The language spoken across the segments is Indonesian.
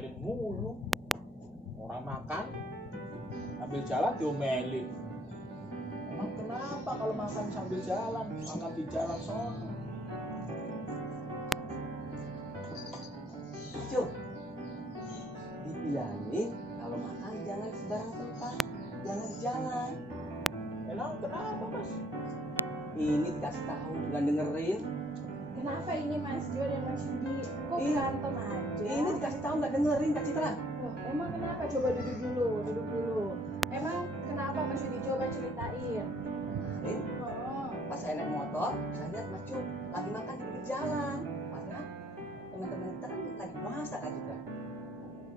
diomelin mulu. Orang makan sambil jalan diomelin. Emang kenapa kalau makan sambil jalan, makan di jalan sono? Cuk, dibilangin kalau makan jangan sembarang tempat, jangan di jalan. Emang kenapa Mas? Ini dikasih tahu nggak dengerin. Kenapa ini Mas Jo dan Mas Yudi? Kok Iya. berantem aja? Ini dikasih tahu nggak dengerin Kak Citra. Loh, emang kenapa? Coba duduk dulu. Emang kenapa Mas Yudi? Coba ceritain. Ini Oh, pas saya naik motor, saya lihat Mas Cuk lagi makan di pinggir jalan. Padahal teman-teman kita kan lagi puasa Kak Citra.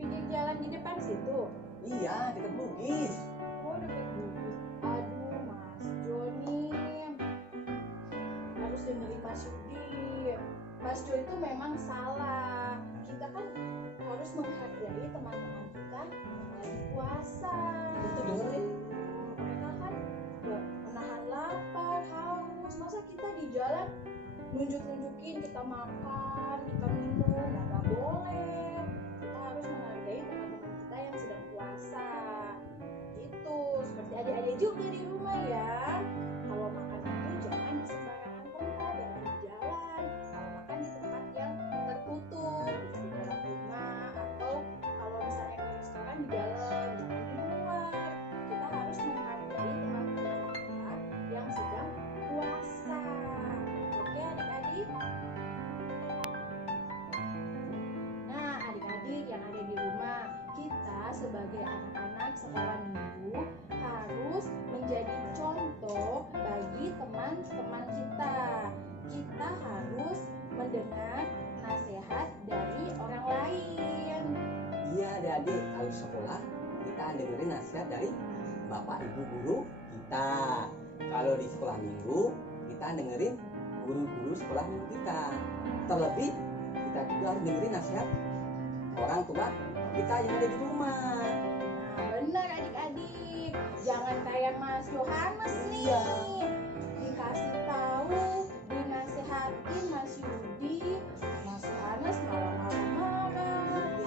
pinggir jalan di depan situ. Iya, dekat Bugis. Oh, deket Bugis. Aduh, Mas Joni. Harus dengerin Mas Yudi. Mas Jo itu memang salah. Kita kan harus menghargai teman-teman kita yang lagi puasa. Itu dengerin. Mereka kan ya, menahan lapar, haus. Masa kita di jalan nunjukin kita makan, kita minum, nggak boleh. Kita harus menghargai teman-teman kita yang sedang puasa. Gitu, seperti adik-adik juga di rumah ya. Kalau makan itu jangan di sembarangan tempat, jangan di jalan. Kalau makan di tempat yang tertutup, bisa di dalam rumah atau kalau misalnya di restoran di dalam, jangan di luar. Kita harus menghargai teman-teman kita yang sedang puasa. Oke adik-adik? Nah adik-adik yang ada di rumah, kita sebagai anak-anak sekolah minggu harus menjadi contoh bagi teman-teman kita. Kita harus mendengar nasihat dari orang lain. Iya adik-adik, kalau di sekolah kita dengerin nasihat dari bapak ibu guru kita. Kalau di sekolah minggu kita dengerin guru-guru sekolah minggu kita. Terlebih kita juga harus dengerin nasihat orang tua kita yang ada di rumah. Nah benar adik-adik, jangan kayak Mas Yohanes nih. Iya. Dikasih tahu, dinasehatin Mas Yudi, Mas Yohanes malah marah-marah,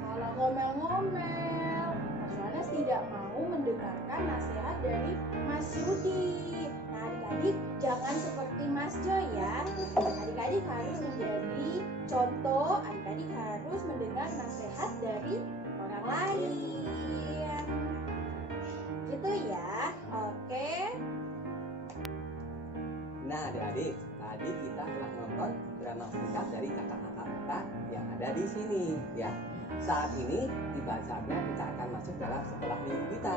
malah ngomel-ngomel. Mas Yohanes tidak mau mendengarkan nasihat dari Mas Yudi. Nah adik-adik jangan seperti Mas Jo ya. Adik-adik harus menjadi contoh, adik-adik harus mendengar nasihat dari orang lain. Gitu ya. Oke. Nah adik-adik, tadi kita telah nonton drama singkat dari kakak-kakak kita yang ada di sini ya. Saat ini tiba saatnya kita akan masuk dalam sekolah minggu kita.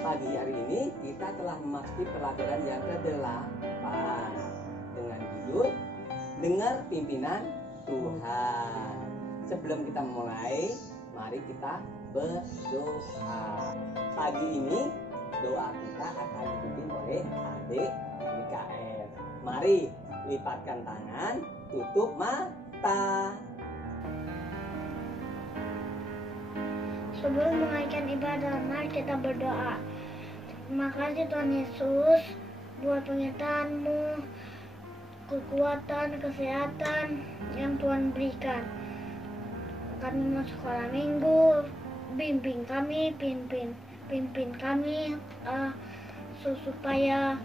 Pagi hari ini kita telah memasuki pelajaran yang ke-8 dengan judul Dengar Pimpinan Tuhan. Sebelum kita mulai, mari kita berdoa. Pagi ini doa kita akan dipimpin oleh adik Mikael. Mari lipatkan tangan, tutup mata. Sebelum menunaikan ibadah, mari kita berdoa. Terima kasih Tuhan Yesus buat penyertaan-Mu, kekuatan, kesehatan yang Tuhan berikan. Kami mau sekolah minggu, bimbing kami, pimpin kami supaya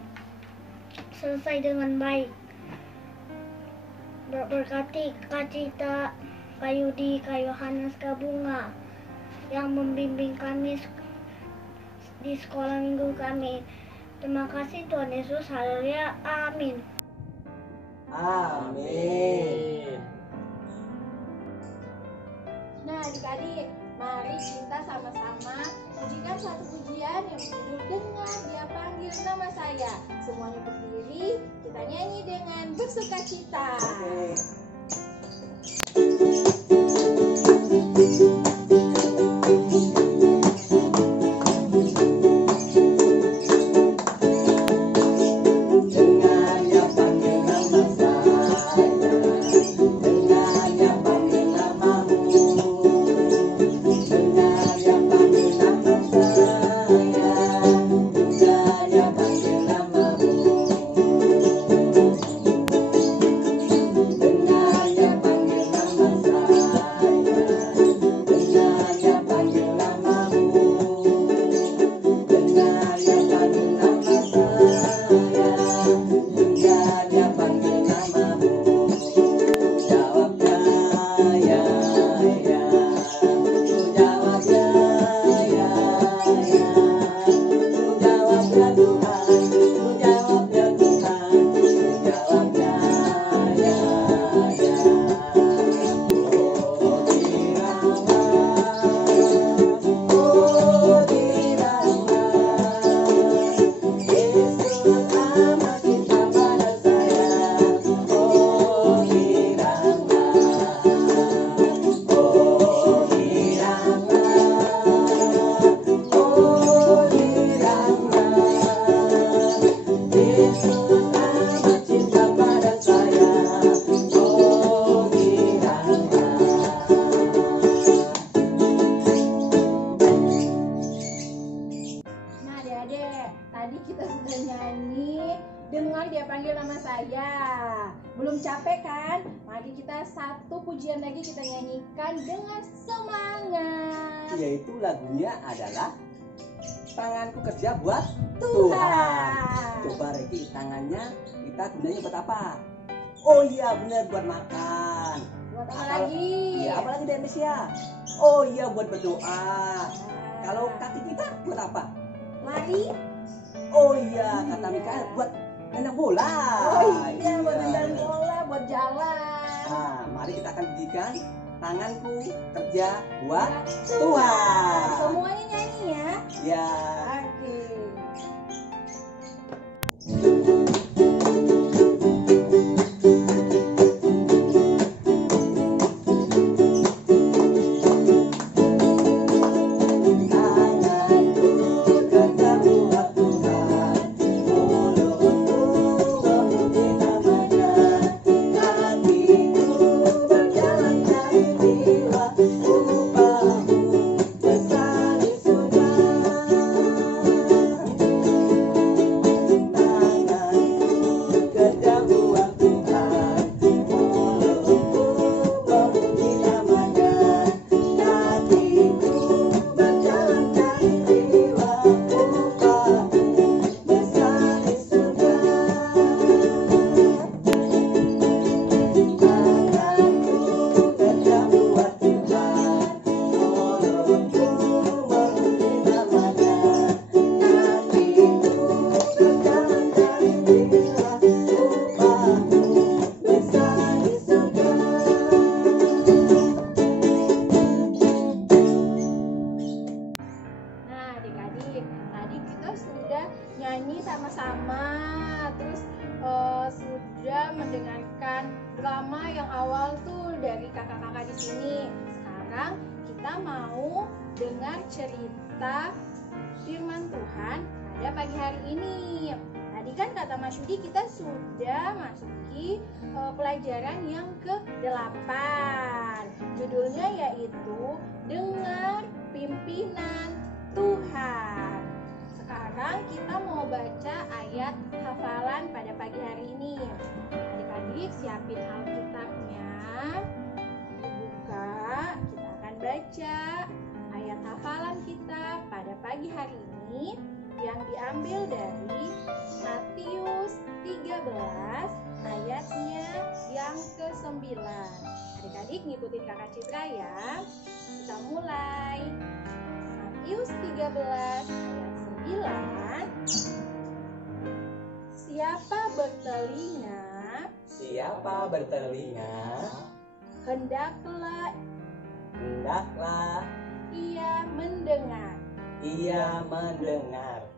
selesai dengan baik. Berkati Kak Cita, Kak Yudi, Kak Yohanes, Kak Bunga yang membimbing kami di sekolah minggu kami. Terima kasih Tuhan Yesus. Haleluya. Amin. Amin. Nah adik-adik, mari kita sama-sama pujikan satu pujian yang berjudul Dengar Dia Panggil Nama Saya. Semuanya berdiri, kita nyanyi dengan bersukacita. Oke. Dengar dia panggil nama saya, dengar dia panggil namamu, dengar dia panggil nama saya, dengar dia panggil namamu, dengar Adik-adik, tadi kita sudah nyanyi, dengar dia panggil nama saya. Belum capek kan? Mari kita satu pujian lagi kita nyanyikan dengan semangat. Yaitu lagunya adalah tanganku kerja buat Tuhan. Tuhan. Coba Reki, tangannya kita gunanya buat apa? Oh iya benar, buat makan. Buat apa lagi? Iya, apalagi Demes ya? Oh iya, buat berdoa. Kalau kaki kita buat apa? lari. Oh iya, kata Mikael buat nendang bola. Oh iya, buat nendang bola, buat jalan. Nah, mari kita akan bunyikan tanganku kerja buat Tuhan. Semuanya nyanyi ya. Ya. Oke. Nyanyi sama-sama, terus sudah mendengarkan drama yang awal tuh dari kakak-kakak di sini. Sekarang kita mau dengar cerita firman Tuhan pada pagi hari ini. Tadi kan kata Mas Yudi kita sudah masuki pelajaran yang ke-8. Judulnya yaitu Dengar Pimpinan Tuhan. Sekarang kita mau baca ayat hafalan pada pagi hari ini. Adik-adik siapin Alkitabnya, dibuka, kita akan baca ayat hafalan kita pada pagi hari ini yang diambil dari Matius 13 ayatnya yang ke-9. Adik-adik ngikutin kakak Citra ya. Kita mulai. Matius 13 ayat 9. Siapa bertelinga, hendaklah ia mendengar.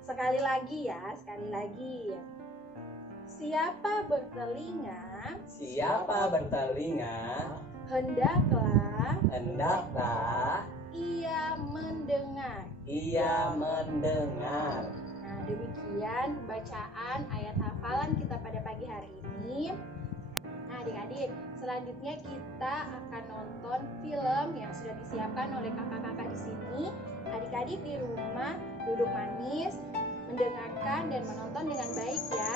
Sekali lagi ya, sekali lagi. Siapa bertelinga, hendaklah ia mendengar. Nah, demikian bacaan ayat hafalan kita pada pagi hari ini. Nah, adik-adik, selanjutnya kita akan nonton film yang sudah disiapkan oleh kakak-kakak di sini. Adik-adik di rumah duduk manis, mendengarkan dan menonton dengan baik ya,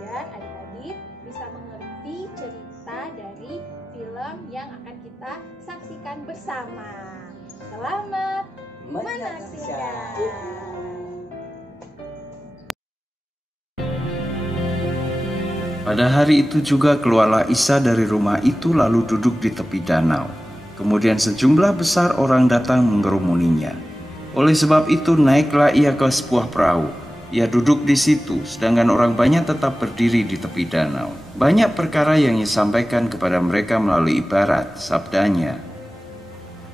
agar adik-adik bisa mengerti cerita dari film yang akan kita saksikan bersama. Selamat menyaksikan. Pada hari itu juga keluarlah Isa dari rumah itu lalu duduk di tepi danau. Kemudian sejumlah besar orang datang mengerumuninya. Oleh sebab itu naiklah ia ke sebuah perahu. Ia duduk di situ, sedangkan orang banyak tetap berdiri di tepi danau. Banyak perkara yang ia sampaikan kepada mereka melalui ibarat, sabdanya.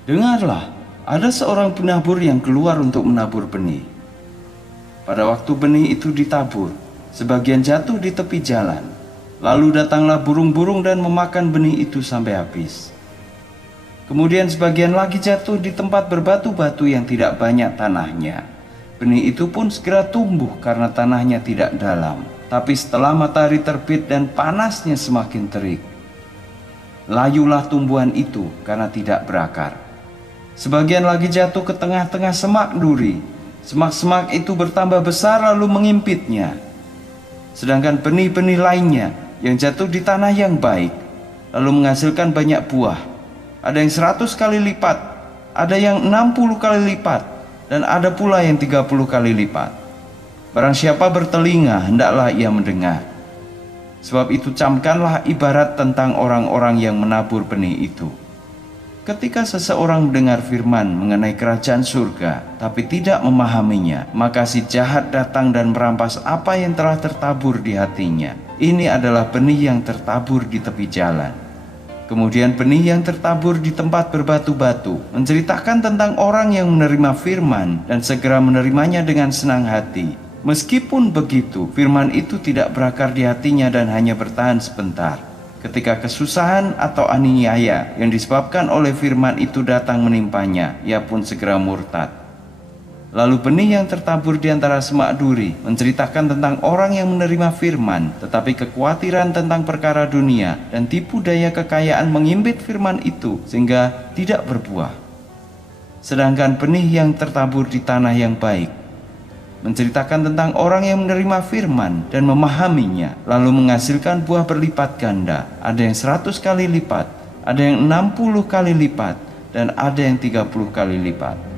Dengarlah, ada seorang penabur yang keluar untuk menabur benih. Pada waktu benih itu ditabur, sebagian jatuh di tepi jalan. Lalu datanglah burung-burung dan memakan benih itu sampai habis. Kemudian sebagian lagi jatuh di tempat berbatu-batu yang tidak banyak tanahnya. Benih itu pun segera tumbuh karena tanahnya tidak dalam. Tapi setelah matahari terbit dan panasnya semakin terik, layulah tumbuhan itu karena tidak berakar. Sebagian lagi jatuh ke tengah-tengah semak duri. Semak-semak itu bertambah besar lalu mengimpitnya. Sedangkan benih-benih lainnya yang jatuh di tanah yang baik, lalu menghasilkan banyak buah. Ada yang 100 kali lipat, ada yang 60 kali lipat, dan ada pula yang 30 kali lipat. Barang siapa bertelinga, hendaklah ia mendengar. Sebab itu camkanlah ibarat tentang orang-orang yang menabur benih itu. Ketika seseorang mendengar firman mengenai kerajaan surga, tapi tidak memahaminya, maka si jahat datang dan merampas apa yang telah tertabur di hatinya. Ini adalah benih yang tertabur di tepi jalan. Kemudian benih yang tertabur di tempat berbatu-batu menceritakan tentang orang yang menerima firman dan segera menerimanya dengan senang hati. Meskipun begitu, firman itu tidak berakar di hatinya dan hanya bertahan sebentar. Ketika kesusahan atau aniaya yang disebabkan oleh firman itu datang menimpanya, ia pun segera murtad. Lalu benih yang tertabur di antara semak duri menceritakan tentang orang yang menerima firman, tetapi kekhawatiran tentang perkara dunia dan tipu daya kekayaan mengimpit firman itu sehingga tidak berbuah. Sedangkan benih yang tertabur di tanah yang baik menceritakan tentang orang yang menerima firman dan memahaminya, lalu menghasilkan buah berlipat ganda. Ada yang 100 kali lipat, ada yang 60 kali lipat, dan ada yang 30 kali lipat.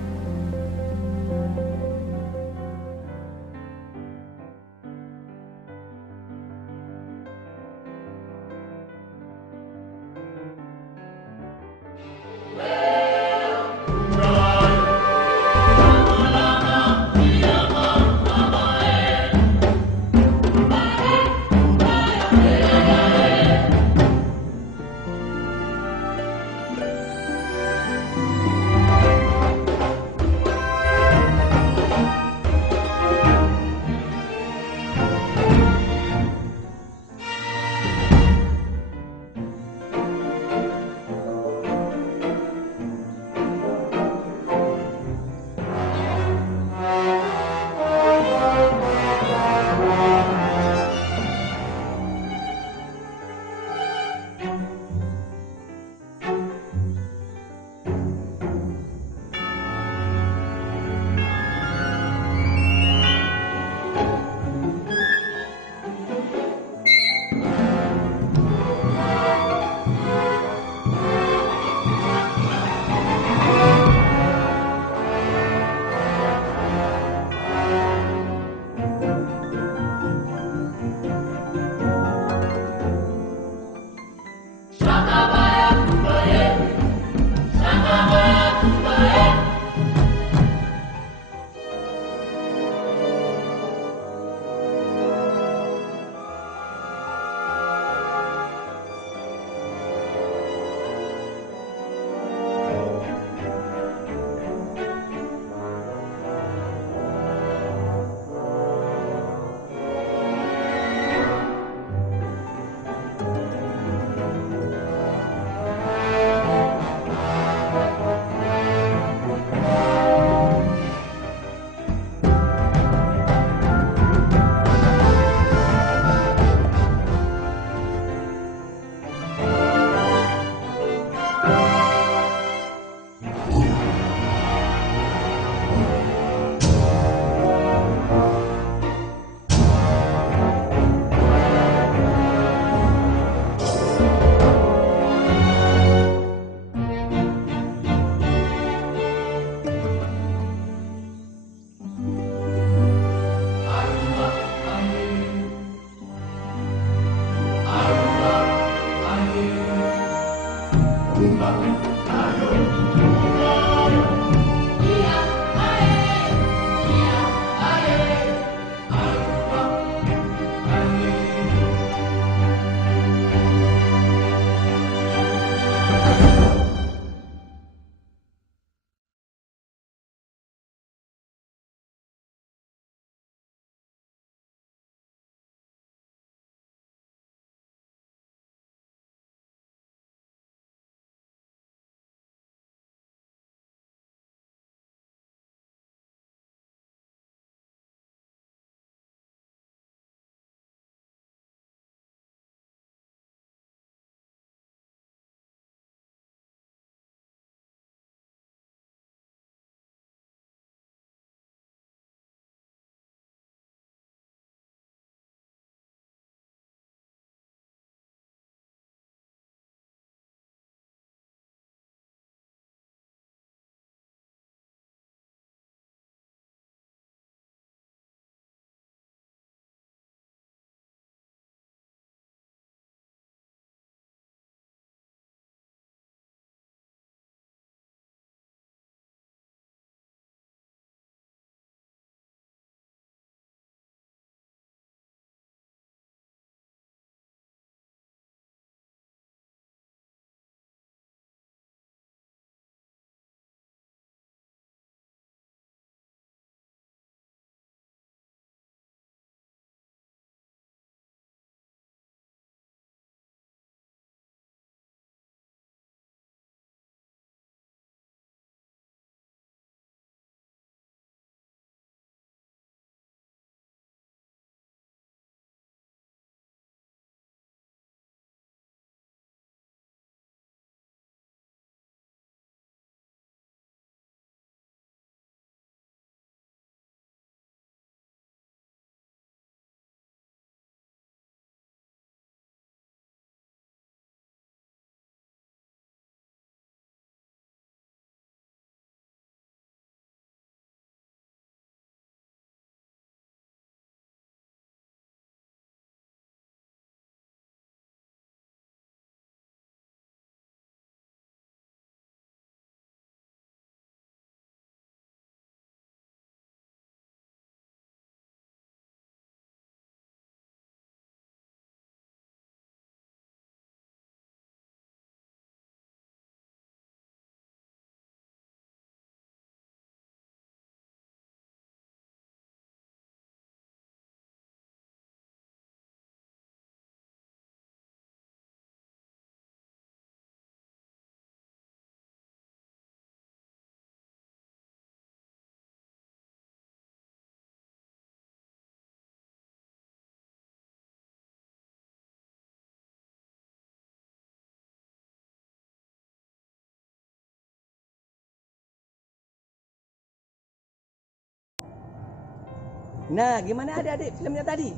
Nah, gimana adik-adik filmnya tadi?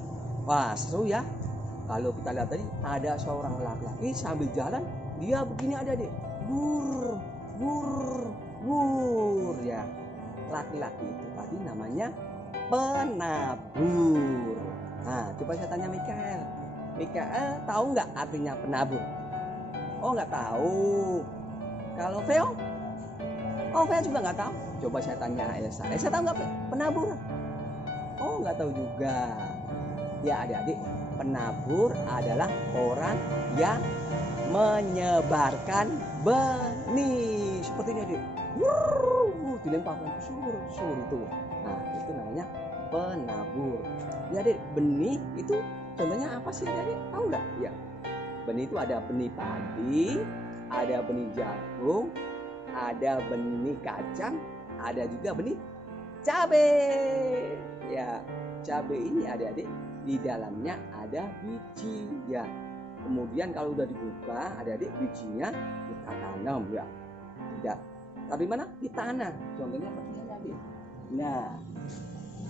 Wah, seru ya. Kalau kita lihat tadi ada seorang laki-laki sambil jalan, dia begini adik-adik. Bur, bur, bur ya. Laki-laki itu tadi namanya penabur. Nah, coba saya tanya Mikael. Mikael tahu nggak artinya penabur? Oh, nggak tahu. Kalau Veo? Oh, Veo juga nggak tahu. Coba saya tanya Elsa. Elsa tahu nggak penabur? Oh, nggak tahu juga. Ya adik-adik, penabur adalah orang yang menyebarkan benih. Seperti ini adik. Dilemparkan sur itu. Nah, itu namanya penabur. Ya adik, benih itu contohnya apa sih adik? Tahu nggak? Ya, benih itu ada benih padi, ada benih jagung, ada benih kacang, ada juga benih cabai. Ya, cabai ini adik-adik di dalamnya ada biji ya. Kemudian kalau udah dibuka adik-adik bijinya kita tanam ya. Tidak. Tapi mana? Di tanah. Contohnya seperti ini adik. Nah,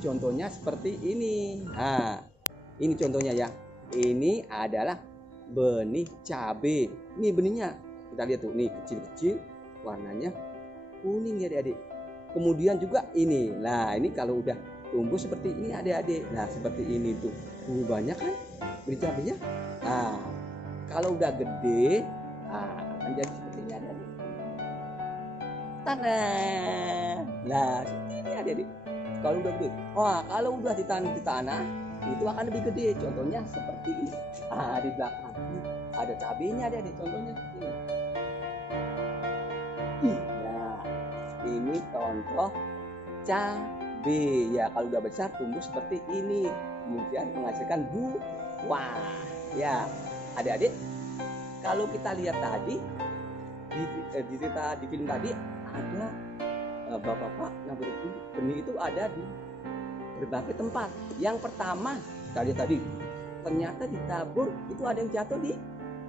contohnya seperti ini. Nah, ini contohnya ya. Ini adalah benih cabai. Ini benihnya. Kita lihat tuh, nih kecil-kecil, warnanya kuning ya adik-adik. Kemudian juga ini. Nah, ini kalau udah tumbuh seperti ini adik-adik. Nah, seperti ini tuh. Banyak kan benih cabainya. Nah, kalau udah gede, akan jadi seperti ini adik-adik. Tanah. Nah, seperti ini adik-adik. Kalau udah gede. Wah, kalau udah ditanam di tanah, itu akan lebih gede. Contohnya seperti ini. Di belakang ada cabainya adik-adik. Contohnya seperti ini. Nah, ini contoh cabai. Ya, kalau udah besar tumbuh seperti ini. Kemudian menghasilkan buah. Ya, adik-adik, kalau kita lihat tadi di film tadi ada bapak-bapak yang benih itu ada di berbagai tempat. Yang pertama kita lihat tadi ternyata ditabur itu ada yang jatuh di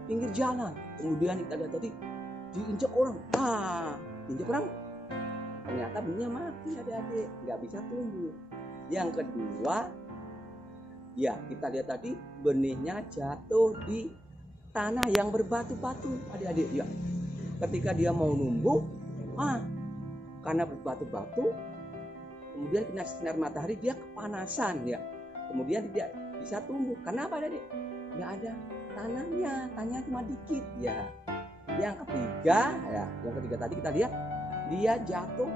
pinggir jalan. Kemudian kita lihat tadi diinjak orang. Diinjak orang ternyata benihnya mati adik-adik, nggak bisa tumbuh. Yang kedua ya kita lihat tadi benihnya jatuh di tanah yang berbatu-batu adik-adik ya. Ketika dia mau numbuh, karena berbatu-batu, kemudian kena sinar matahari dia kepanasan ya. Kemudian tidak bisa tumbuh. Kenapa adik? Nggak ada tanahnya cuma dikit ya. Yang ketiga tadi kita lihat dia jatuh.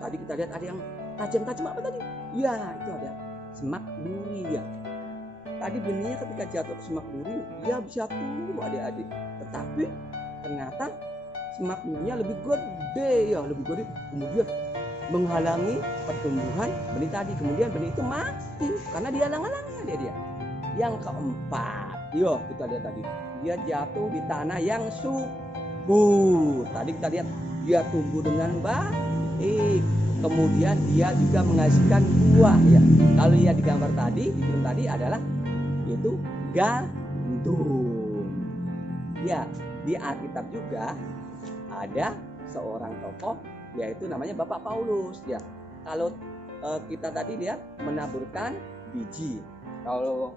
Tadi kita lihat ada yang tajam-tajam apa tadi? Ya, itu ada semak duri ya. Tadi benihnya ketika jatuh ke semak duri dia bisa tumbuh adik-adik. Tetapi ternyata semak durinya lebih gede ya, kemudian menghalangi pertumbuhan benih tadi. Kemudian benih itu mati karena dia halang-halangi dia. Yang keempat, kita lihat tadi dia jatuh di tanah yang subur. Tadi kita lihat dia tumbuh dengan baik. Kemudian dia juga menghasilkan buah ya. Kalau lihat di gambar tadi, di film tadi adalah itu gandum. Ya, di Alkitab juga ada seorang tokoh yaitu namanya Bapak Paulus ya. Kalau kita tadi lihat menaburkan biji. Kalau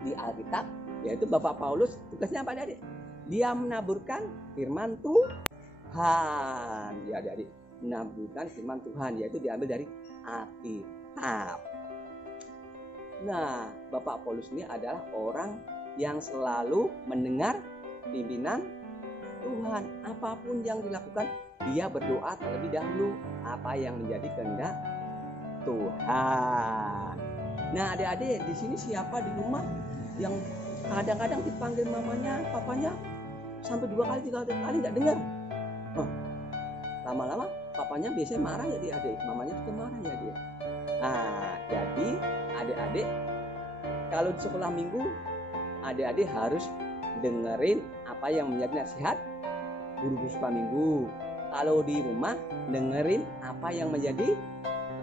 di Alkitab yaitu Bapak Paulus tugasnya apa adik? Dia menaburkan firman Tuhan. Ya adik, menaburkan firman Tuhan yaitu diambil dari Alkitab. Nah, Bapak Paulus ini adalah orang yang selalu mendengar pimpinan Tuhan. Apapun yang dilakukan, dia berdoa terlebih dahulu apa yang menjadi kehendak Tuhan. Nah, adik-adik, di sini siapa di rumah yang kadang-kadang dipanggil mamanya, papanya sampai 2 kali, 3 kali nggak dengar? Lama-lama papanya biasanya marah ya dia, adik. Mamanya juga marah ya dia. Nah, jadi adik-adik kalau di sekolah minggu, adik-adik harus dengerin apa yang menjadi nasihat guru sekolah minggu. Kalau di rumah dengerin apa yang menjadi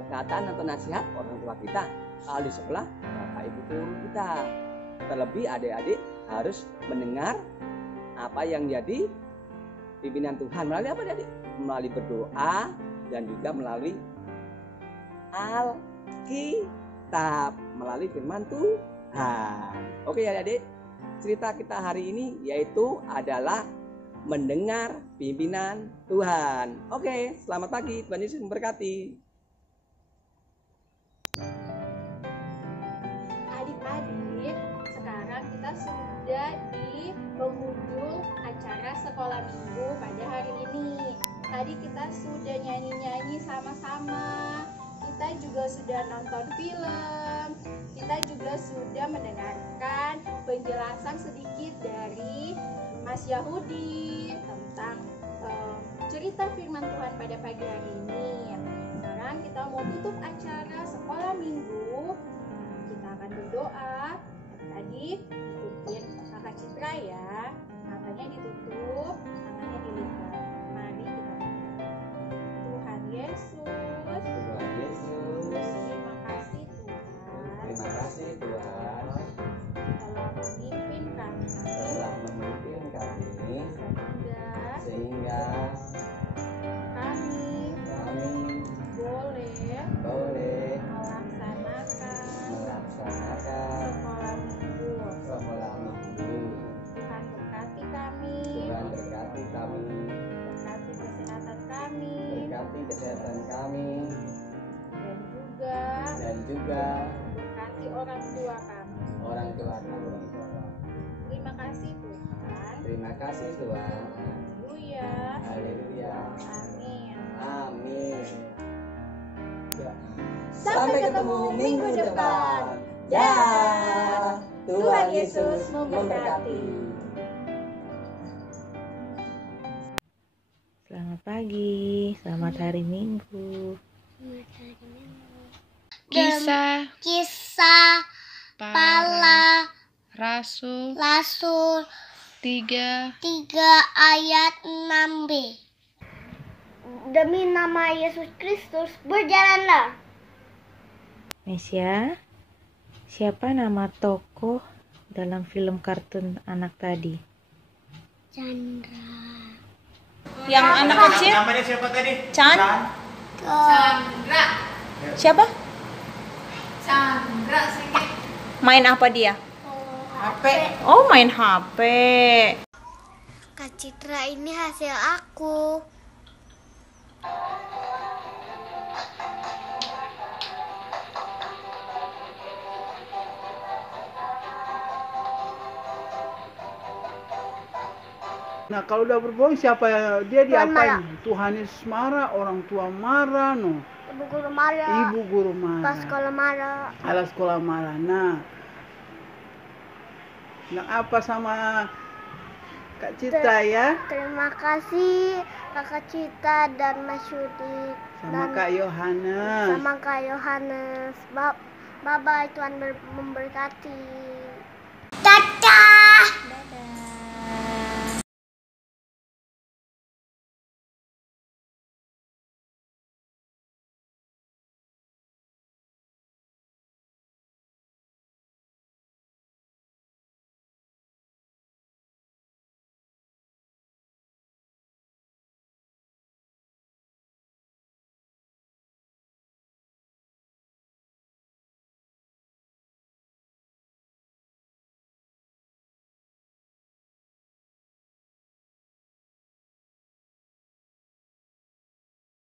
perkataan atau nasihat orang tua kita. Kalau di sekolah bapak ibu guru kita. Terlebih adik-adik harus mendengar apa yang jadi pimpinan Tuhan melalui apa adik? Melalui berdoa dan juga melalui Alkitab. Alkitab melalui firman Tuhan. Oke adik-adik, cerita kita hari ini yaitu adalah mendengar pimpinan Tuhan. Oke, selamat pagi, Tuhan Yesus memberkati. Adik-adik, sekarang kita sudah di penghujung acara sekolah minggu pada hari ini. Tadi kita sudah nyanyi-nyanyi sama-sama. Kita juga sudah nonton film. Kita juga sudah mendengarkan penjelasan sedikit dari Mas Yahudi tentang cerita firman Tuhan pada pagi hari ini. Sekarang kita mau tutup acara sekolah minggu. Kita akan berdoa. Tadi ikutin kakak Citra ya. Matanya ditutup, tangannya dilipat. Mari kita berdoa. Tuhan Yesus, terima kasih Tuhan. Terima kasih Tuhan Telah memimpin kami telah memimpin kami sehingga kami boleh melaksanakan sekolah minggu. sekolah minggu. Tuhan berkati kami, Tuhan berkati kami, berkati kesehatan kami, berkati kesehatan kami, dan juga berkati berkati orang tua kami. orang tua kami. Terima kasih Tuhan. Terima kasih Tuhan. Haleluya. Haleluya. Amin. Amin. Sampai ketemu minggu depan. Ya. Tuhan Yesus memberkati. Selamat pagi, selamat hari Minggu. Kisah Para Rasul Rasul 3 ayat 6b. Demi nama Yesus Kristus, berjalanlah. Mesia, siapa nama tokoh dalam film kartun anak tadi? Chandra. Yang anak kecil? Namanya siapa tadi? Chandra. Siapa? Chandra sih. Main apa dia? HP. Oh, main HP. Kak Citra, ini hasil aku. Nah kalau udah berbohong siapa dia Tuhan diapain? Tuhan Yesus marah, orang tua marah, no. Ibu guru marah. Ibu guru marah. Pas sekolah marah. Alas sekolah marah. Nah apa sama Kak Cita ya? Terima kasih Kakak Cita dan Mas Yudi Sama Kak Yohanes. Sama Kak Yohanes. Bye bye, Tuhan memberkati.